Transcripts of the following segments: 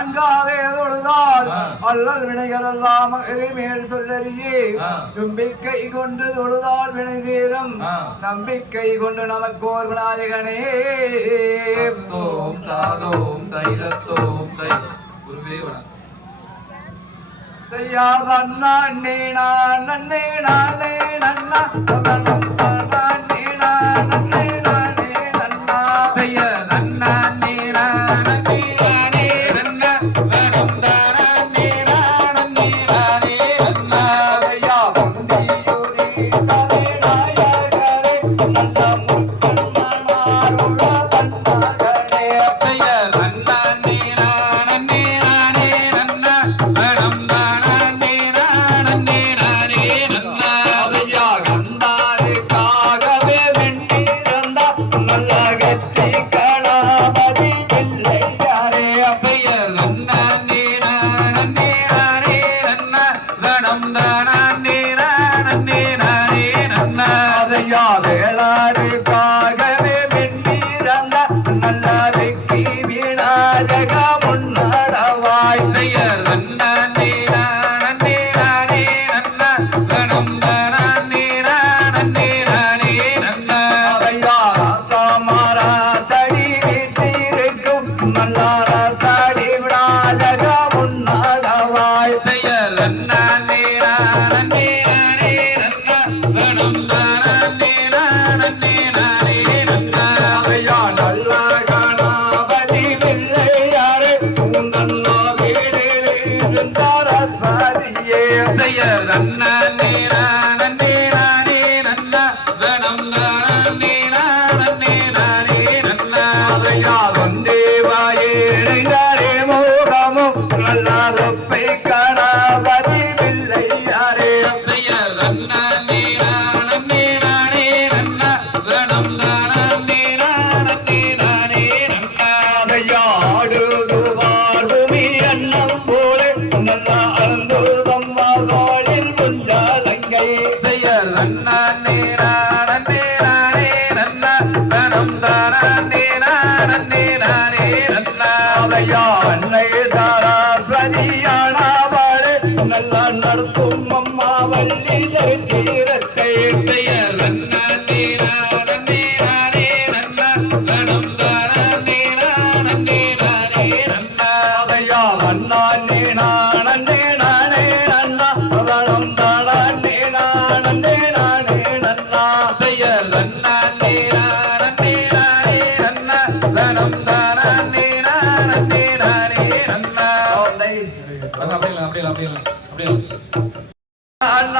நான்காவே தொழுதால் அல்லல் வினைகள் எல்லாம் மேல் சொல்லறியே. நம்பிக்கை கொண்டு தொழுதால் வினை தீரும் நம்பிக்கை கொண்டு நமக்கோர் விநாயகனே. தோம் தாதோம் தைலத்தோம் தை குருவே நன்னே நானே நன்னா செய்ய ரன்ன நேர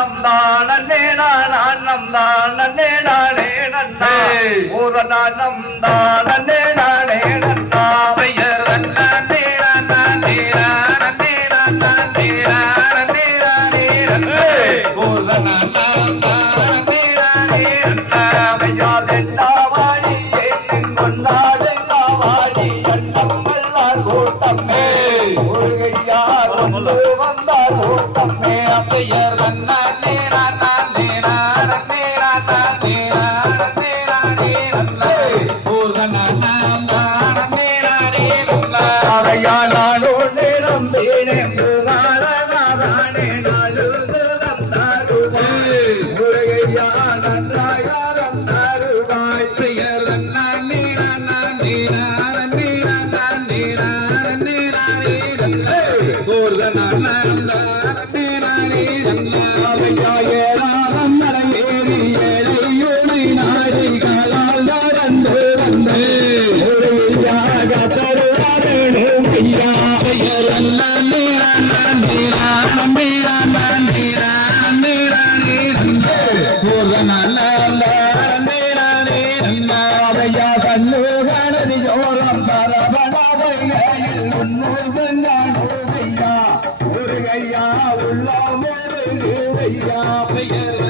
நம்தானே நானே நன்னே ஒரு நாள் நம்தானே நானே சொல்லாமோ ஐயா பெயரை.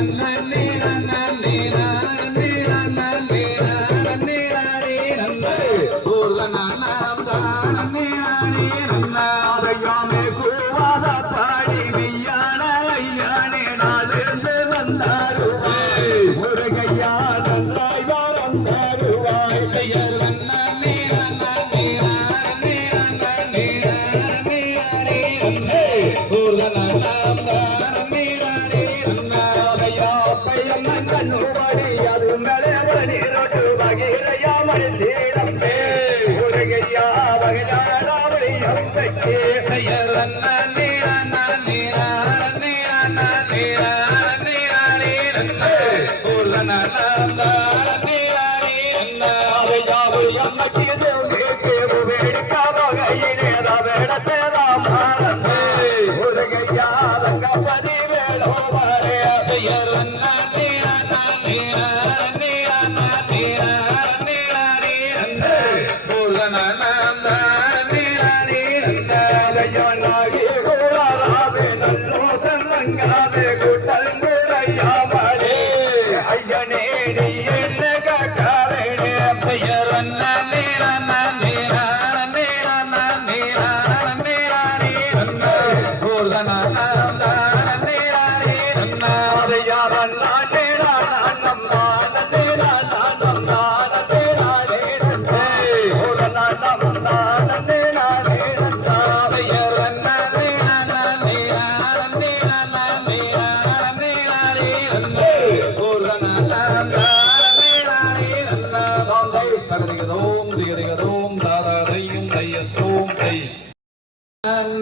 Hey.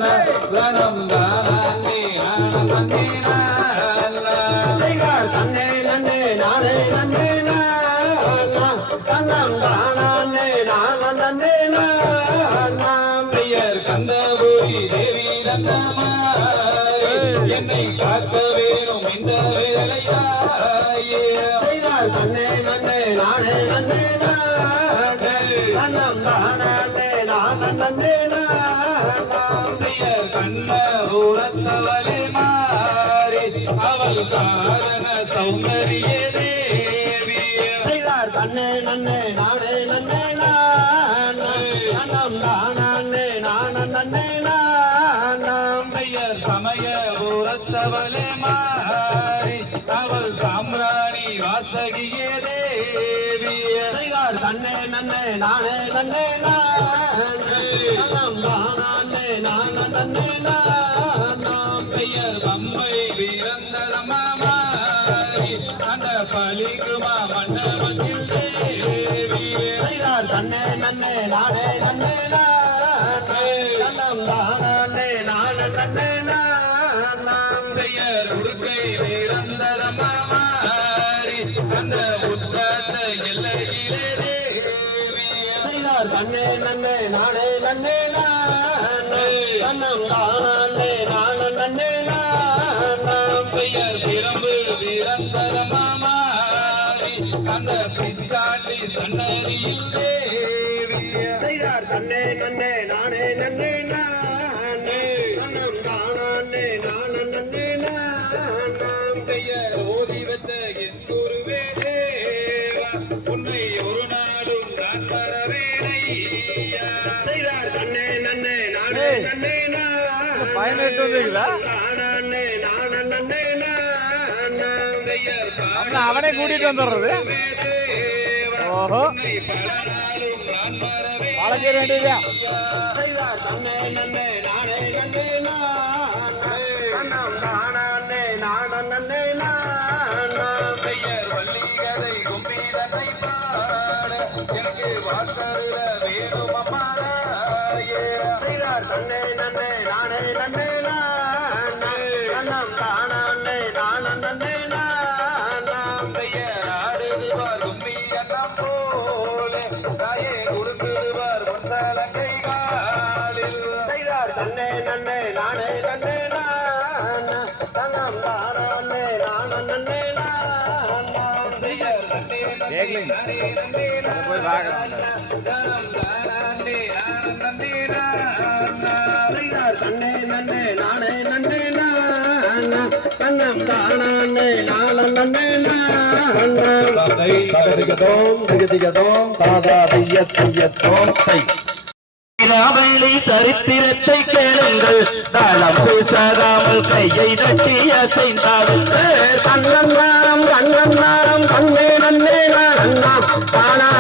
Hey. ஊரத்தவளே மாறி அவள் காரண சௌந்தரிய தேவி. செய்தார் தன்னே நன்னே நானே நன்னே நானே கண்ணம் தானே நான் நன்னே நானா செய்யர் சமய ஊரத்தவளே மாறி அவள் சாம்ராணி வாசகியே தேவி. செய்தார் தன்னே நன்னே நானே நன்னே நானே கண்ணம் தானே நான் நன்னே நானா செய்யர் பம்மை அந்த பலிக்குமா பதினெட்டு வந்துருக்குதா? அவனை கூட்டிட்டு வந்துடுறது ஓஹோ மறவே வளைஞ்சிட வேண்டியதா செய்தார் தன்னே நன்னே நானே நன்னே நானே தானே நான் நன்னே நானா செய்யர் வள்ளிகதை கும்பீரனை பாட எனக்கு வாழ்த்தருள வேணும் அம்மாதாயே செய்தார் தன்னை நன்னை நானே நன்னை நான் தன்னே நன்னே நானே நன்னே கண்ணம் தானே நான் நன்னே தகதிகதோம் திகதிகதோம் தாதா தைய தை. ராவள்ளி சரித்திரத்தை கேளுங்கள். தாளம் பேசாதாமல் கையை தட்டி அசைந்தாடும் கண்ணன்னாம் கண்ணன்னாம் கண்ணே நன்னே நானண்ணாம் தானே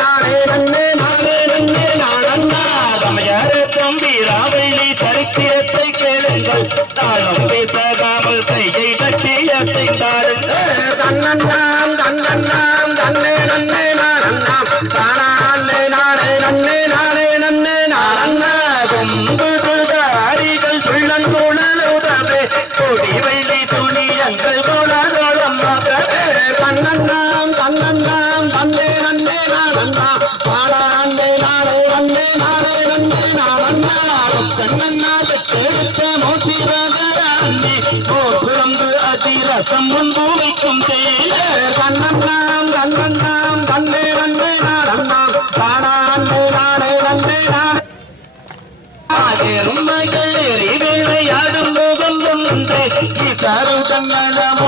நானே நன்னே நானே நன்னே நானண்ணா. தமையார தம்பி ராவள்ளி சரித்திரத்தை கேளுங்கள். தாளம் பேசாதாமல் கையை தட்டி அசைந்தாடும் கண்ணன்னாம் கண்ணன்னாம் கண்ணே நன்னே நானண்ணாம் தானே நன்னே நானே நன்னே நானண்ணா. கும்புதுதாரிகள் பிள்ளங்குழலுதவே கொடி வெள்ளி சுனியங்கள் குணதோளம் கண்ணண்ணாம் கண்ணண்ணாம் தன்னே நன்னே நானண்ணா. நானே நானே நன்னே நானே நன்னே நானண்ணா. கண்ணண்ணா பெற்றெடுத்த மோசிரகரானே கோபுரம்பு அதிரசம் முன்பு வைக்கும் கண்ணண்ணாம் கண்ணண்ணாம்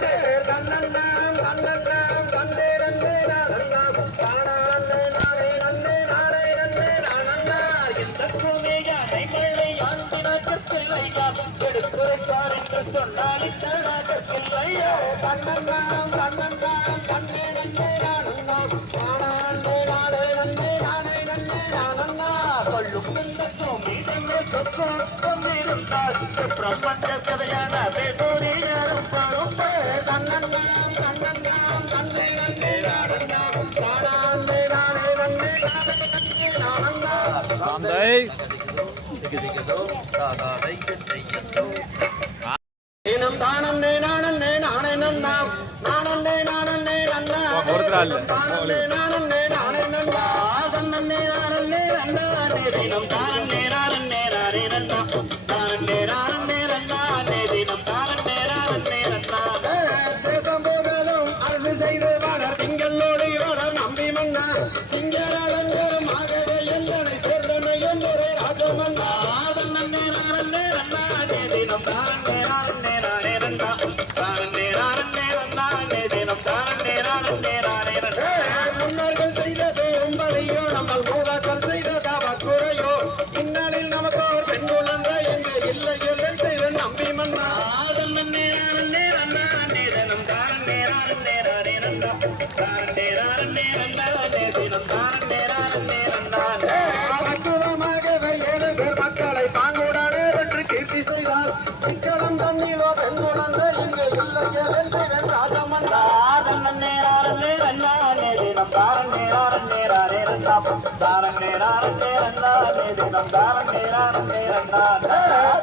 கணவர்வாதம் கண்டு கண்ணண்ணாம் கண்ணண்ணாம் கண்ணே நன்னே நானண்ணாம் தானாண்டே நானே சொல்லும். இருந்தால் பிரபஞ்ச கதையான பேசூரியரும் பருப்பே கண்ணண்ணாம் கண்ணண்ணாம் கண்ணே நன்னே நானண்ணாம் தானாண்டே நானே நன்னே நானே நன்னே நானண்ணா தந்தை. ஏனம் தானன்னே நானன்னே நானே நன்னாம் நானன்னே நானன்னே நன்னா. ஒருத்தரா இல்ல. நானன்னே நானே நன்னா தன்னன்னே நானன்னே நன்னா தினம் தானன்னே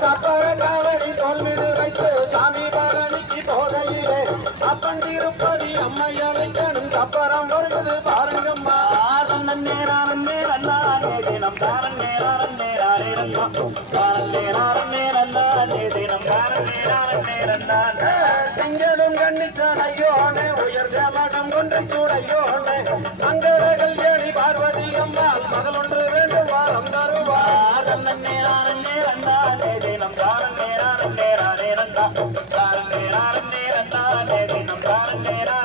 சப்பர காவடி தோல் மீது வைத்து சாமி பழனிக்கு போகையிலே அப்பன் திருப்பதி அம்மையா சப்பரம் வருகிறது பாருங்கம்மா. தன்னே நாரன்னே நன்னானே தினம் தாரன்னே நாரன்னே ராரே நன்னா தாரன்னே நாரன்னே நன்னானே தினம் தாரன்னே நாரன்னே நன்னானே திங்களும் கண்ணிச்சனையோனே உயர் மடம் கொன்றை சூடையோனே மங்களகள் ஏறி பார்வதி அம்மாள் மகள் ஒன்று வேண்டும் வாரம் தருவார் நாரன்னே நன்னானே தினம் நாரன்னே ராரே நன்னா தாரன்னே நாரன்னே நன்னானே தினம் தாரன்னே நாரன்னே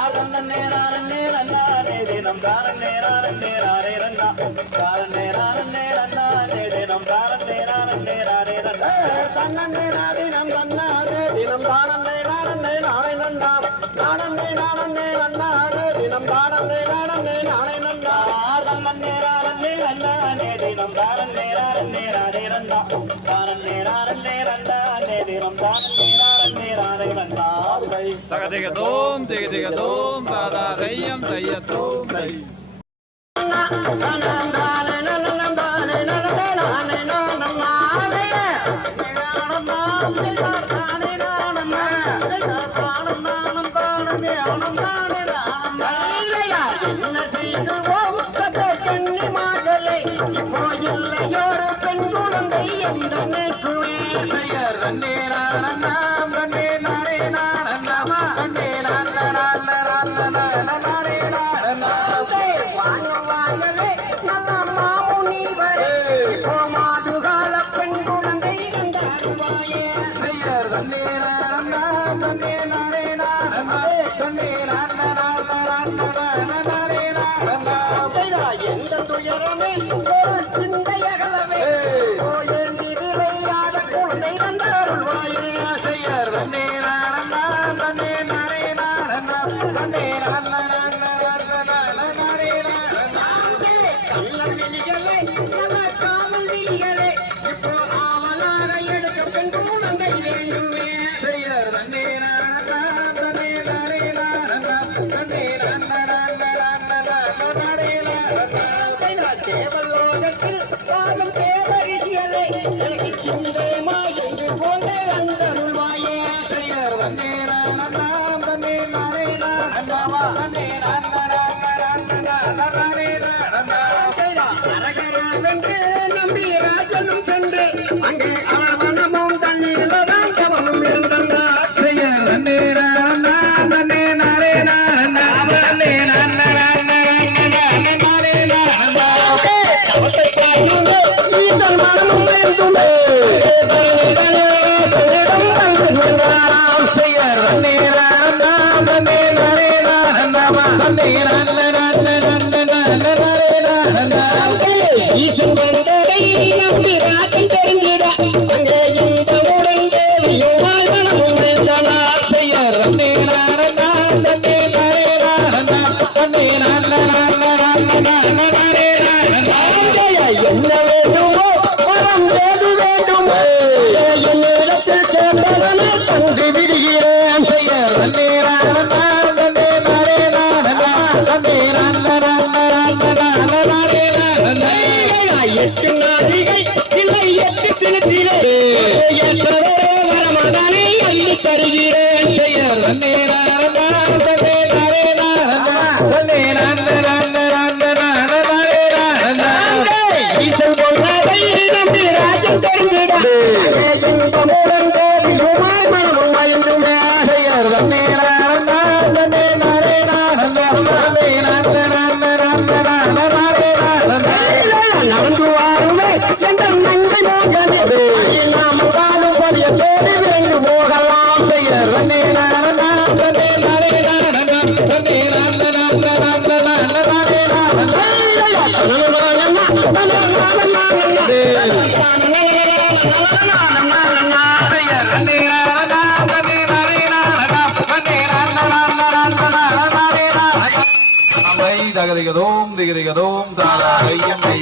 ரன்னே ரன்னே ரன்னா நே தினம் ரன்னே ரன்னே ரரே ரன்னா ரன்னே ரன்னே ரன்னா நே தினம் ரன்னே ரன்னே ரரே ரன்னா தன்னே நாதினம் தன்னா நே தினம் ரன்னே ரன்னே நாளை நன்னா நானே நானே நன்னா நே தினம் ரன்னே ரன்னே நாளை நன்னா தன்னே ரன்னே ரன்னா நே தினம் ரன்னே ரன்னே ரரே ரன்னா ரன்னே ரன்னே ரன்னா நே தினம் ரன்னே தக திகதோம் திக திகதோம் தாதா தையம் தையத்தோம் தை பெண் குழந்தை எந்த எந்த துயரமே ஒரு சிந்தையகலவே விளையாட குழந்தை என்றாருள் வாயே ஆசையர் நன்னே நாடந்தே நரே நாடந்தே நன்னே என்று நம்பி ராஜனும் சென்று அங்கே அவன் மனமும் தண்ணீரில்தான் கவனம் இருந்தார் செய்ய நேரா நானே நாரே நானே செய்ய நேரா நானே நாரே நானே நானே திகரிகதோம் திகரிகதோம் தாரா ஐயம்மை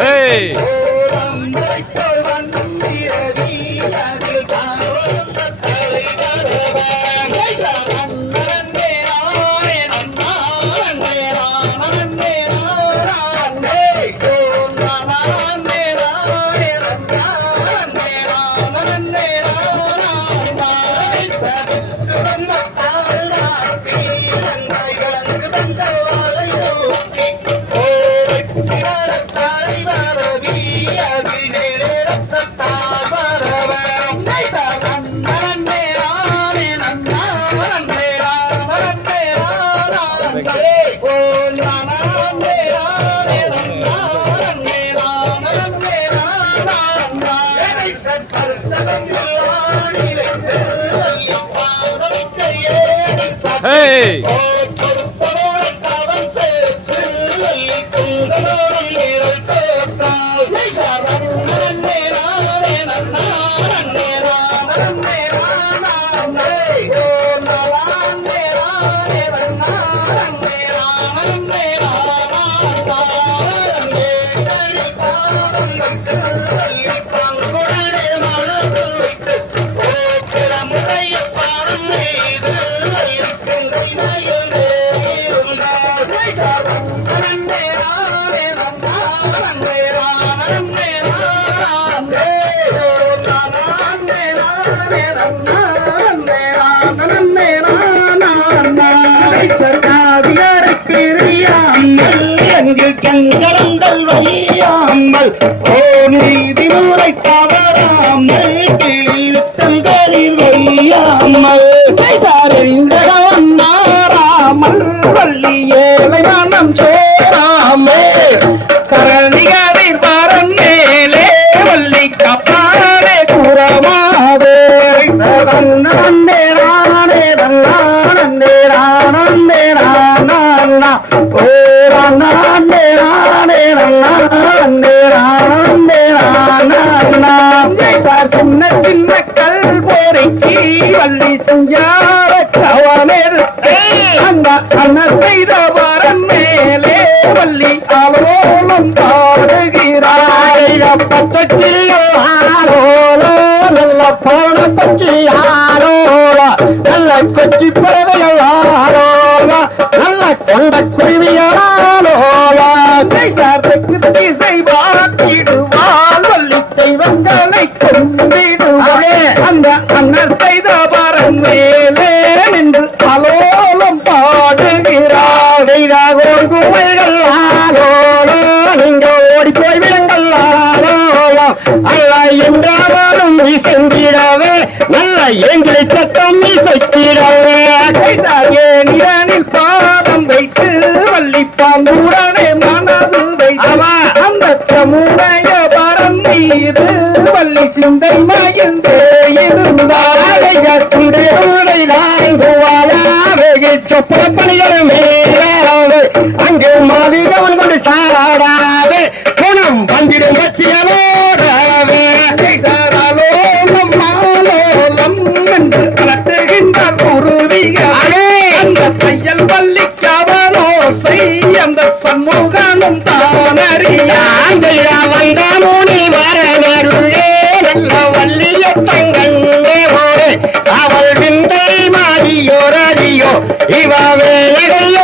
Hey! Hey! சங்கரங்கள் வையாமல் ஓ நீதி முறை தவறாமல் கீழ்த்தங்களில் வையாமல் பேசாரிந்தடம் வள்ளி செஞ்சார கவனிருத்தே அந்த அண்ணன் செய்த வரன் மேலே வள்ளி ஆலோலம் பாடுகிறாய். பச்சைக்கிளியோ ஆலோலோ நல்ல போன பச்சை ஆலோலா நல்ல கொச்சி பறவையோ ஆலோலா நல்ல கொண்ட குருவியாலோலா நின்று அலோலம் பாடுகிறாள். குமைகள் ஆலோலோ நீங்க ஓடி போய் விடுங்கள் ஆலோலோ அல்ல என்றாலும் சென்றிடவே நல்ல எங்களை சத்தம் இசைத்திடவே. கைசாரியே நிலனில் பாதம் வைத்து வள்ளிப்பாம்புடனே மனது வைத்து அந்த தம்முடைய பரம் மீது வள்ளி சிந்தை மயந்தே சொப்பணிகள் மேலாது va a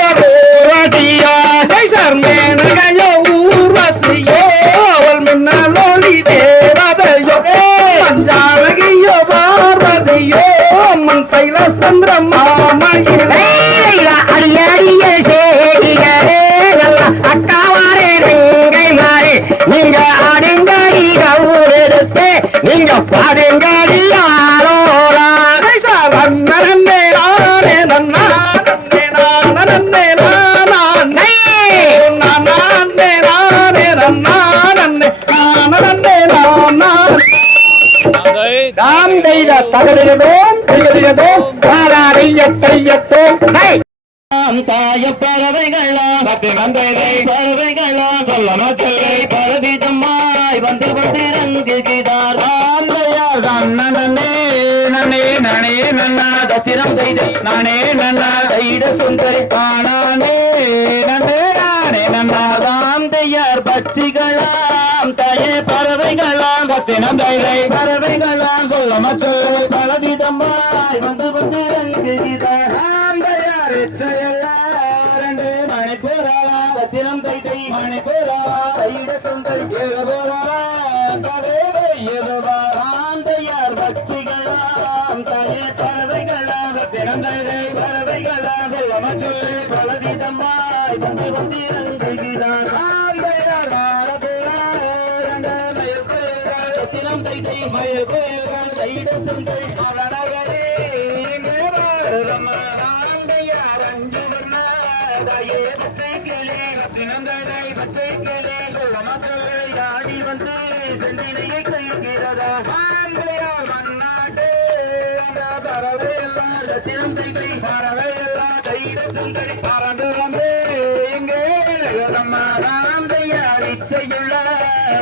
திகழ்கிறோம் பாராடையத்தையத்தோம் ஹை நாம் தாய பறவைகளாம் பக்தி வந்ததை பறவைகளாம் சொல்லமா சொல்லை. பரவிதமாய் வந்து தான் நன்னே நன்னே நனே நன்னா. தத்திரம் செய்து நானே நன்னா. தைட சுந்தரி தானானே நன்னே நானே நன்னா. தாம் தையார் பட்சிகளாம் தயே பறவைகளாம். பத்தினம் தைரை பறவைகளாம் சொல்லமா சொல்லை. பலவிதமாய் வந்து கொண்டிறங்குகிறார் ஆந்தையார் எச்சையெல்லாரண்டு மணிப்பூரா தத்திரம் தைதை மணிப்பூரா தைட சுந்தரி போராளா கவேரை ஏகபா ஆந்தையார் பட்சிகளாம் தயே பறவைகளாம் திறந்தை பறவைகளாம் சொல்லம சொல்லி பலவிதமாய் வந்து கொண்டிறங்குகிறார் ஆந்தையார் வாழபுரா இரண்டு மயில் கோயில்கள் தை தை மயில் கோயில்கள் தைட சுந்தரி சிறந்தைகை பறவை எல்லாம் தைட சுந்தரி பறந்துறந்தே இங்கே நகரம்மா ராந்தைய அரிச்சையுள்ள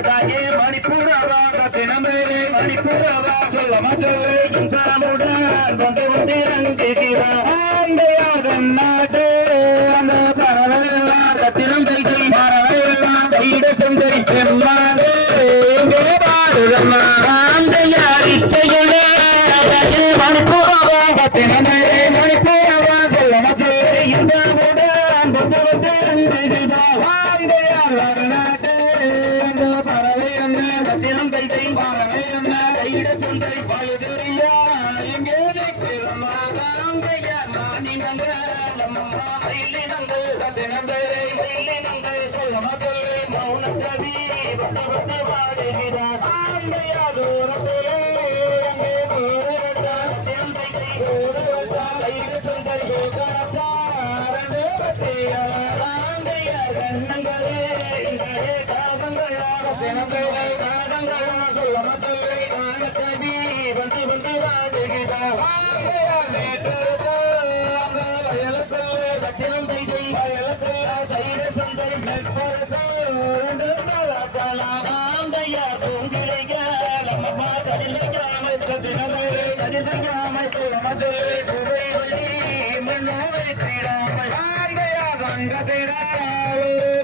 தாயே மணிப்புறவா தினமேலே மணிப்புறவா சொல்லமா சொல்லு பறவை எல்லாம்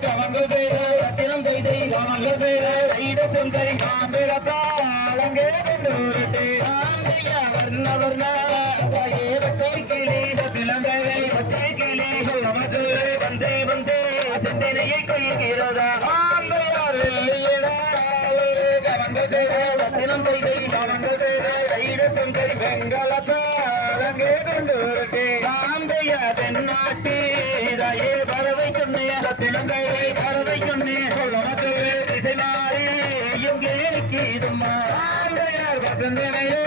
கவங்க செய்த ரத்தினம் செய்த கவங்க செய்த வைடசம் கரி காந்திரத்தாலங்கே தமிழ்நாட்டே பறவைக்கும் திலங்கை பறவைக்கும் சொல்லமக்களே திசை மாறி எங்கே நிற்கிதும்மா? வசந்தனையே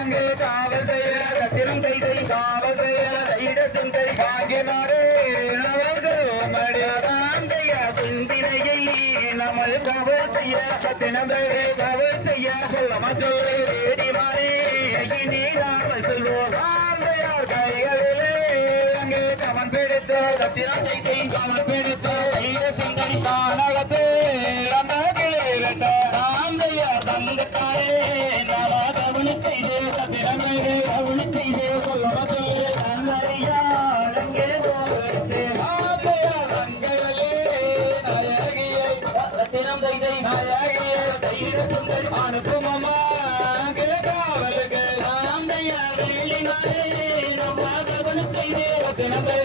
அங்கே காவல் செய்ய திருந்தை காவல் செய்ய தைட சுந்தரி பாங்கினாரே அவர் செல்வமடையாந்தையா சிந்தினையை நம்ம கவல் செய்ய தினந்தரை கவல் செய்ய சொல்லமா சொல்லு வேடி மாறி சத்திரத்தை தெய்வம் பிடித்து சந்தடி பானகத்து ராந்தைய தந்துட்டாரே நாளா கவனி செய்து சத்திரமே கவனி செய்து சொல்லவதே சுந்தரி அனுப்புமமா கிழக்காவலுக்கு ராந்தையா செய்தி நாளே நம்ம கவனி செய்து தினமே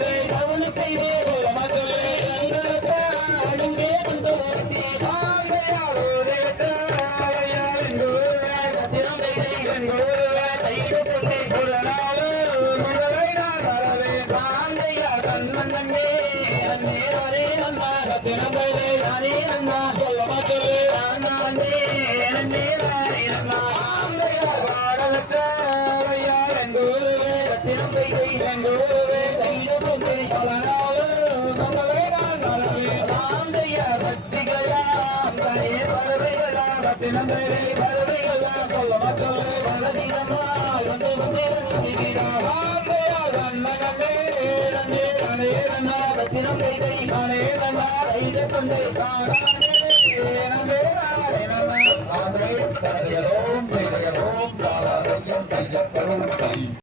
தினந்தரே பலவிடமா சொல்ல மக்களே பலவிடமா வந்து ஓம் ஓம்